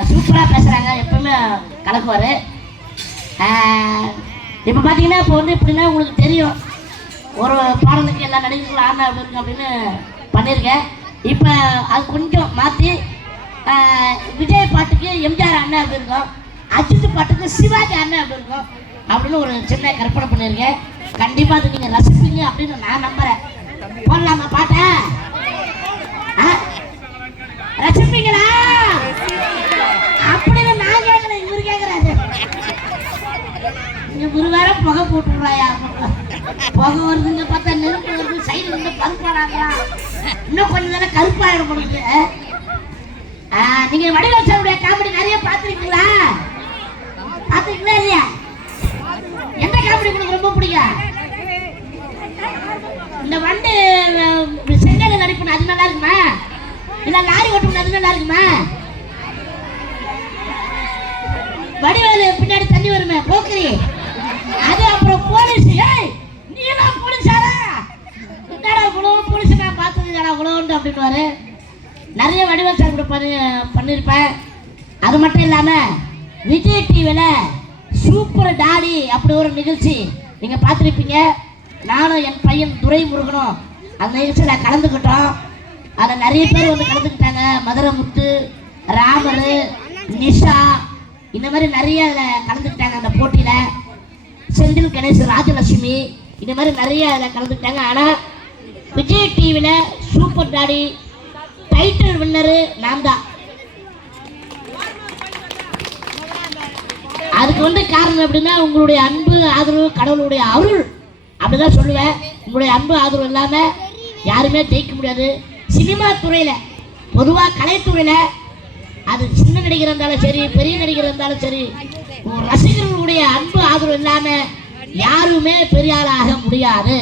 சூப்பராக பேசுகிறாங்க, எப்பவுமே கலக்குவார். இப்போ பார்த்தீங்கன்னா இப்போ வந்து எப்படின்னா உங்களுக்கு தெரியும், ஒரு பாடலுக்கு எல்லா நடிகர்களும் ஆனா இருக்கு அப்படின்னு பண்ணியிருக்கேன். இப்போ அது கொஞ்சம் மாற்றி விஜய் பாட்டுக்கு எம்ஜிஆர் அண்ணா அப்படி இருக்கும், அஜித் பாட்டுக்கு சிவாஜி அண்ணா அப்படி இருக்கும் அப்படின்னு ஒரு சின்ன கற்பனை பண்ணியிருக்கேன். கண்டிப்பாக அது நீங்கள் ரசிப்பீங்க அப்படின்னு நான் நம்புகிறேன். போடலாமா பாட்டை? ரசிப்பீங்களா அப்படின்னு நான் கேட்குறேன், இவரு கேட்குறாரு. இவரு வேற புகை போட்டுடுறாயா, புகை வருதுங்க பார்த்தா நெருப்பு வருது, சைடு வந்து பருப்பாடாங்களா, இன்னும் கொஞ்சம் தானே கருப்பாயிட முடியுது. நீங்க வடிவேலுடைய காமெடி நிறைய பார்த்துருக்கீங்களா? பார்த்துருக்கீங்களா இல்லையா? எந்த காமெடி உங்களுக்கு ரொம்ப பிடிக்கும்? இந்த வண்டி செங்கல நடிப்பு அது நல்லா இருக்குமா, இல்ல லாரி ஓட்டு அது நல்லா இருக்குமா? வடிவேலு பின்னாடி தண்ணி வருமே போக்குறி, அது அப்புறம் போலீஸ். நீ எல்லாம் போலீஸாரா? என்னடா இவ்வளவு போலீஸ் நான் பார்த்ததுடா இவ்வளோண்டு அப்படின்னு நிறைய வடிவேல் சார் கூட பண்ணியிருப்பேன். அது மட்டும் இல்லாமல் விஜய் டிவியில் சூப்பர் டாடி அப்படி ஒரு நிகழ்ச்சி நீங்கள் பார்த்துருப்பீங்க. நானும் என் பையன் துரைமுருகனும் அந்த நிகழ்ச்சியில் கலந்துக்கிட்டோம். அதில் நிறைய பேர் வந்து கலந்துக்கிட்டாங்க. மதுரை முத்து, ராமர், நிஷா, இந்த மாதிரி நிறைய அதில் கலந்துக்கிட்டாங்க. அந்த போட்டியில் செந்தில் கணேஷ், ராஜலட்சுமி, இந்த மாதிரி நிறைய அதில் கலந்துக்கிட்டாங்க. ஆனால் விஜய் டிவியில் சூப்பர் டாடி டைட்டில் வின்னரு நான் தான். அதுக்கு வந்து காரணம் எப்படின்னா உங்களுடைய அன்பு ஆதரவு, கடவுளுடைய அருள் அப்படிதான் சொல்லுவேன். உங்களுடைய அன்பு ஆதரவு இல்லாமல் யாருமே ஜெயிக்க முடியாது. சினிமா துறையில் பொதுவாக கலைத்துறையில் அது சின்ன நடிகர் இருந்தாலும் சரி, பெரிய நடிகர் இருந்தாலும் சரி, ரசிகர்களுடைய அன்பு ஆதரவு இல்லாமல் யாருமே பெரிய ஆளாக முடியாது.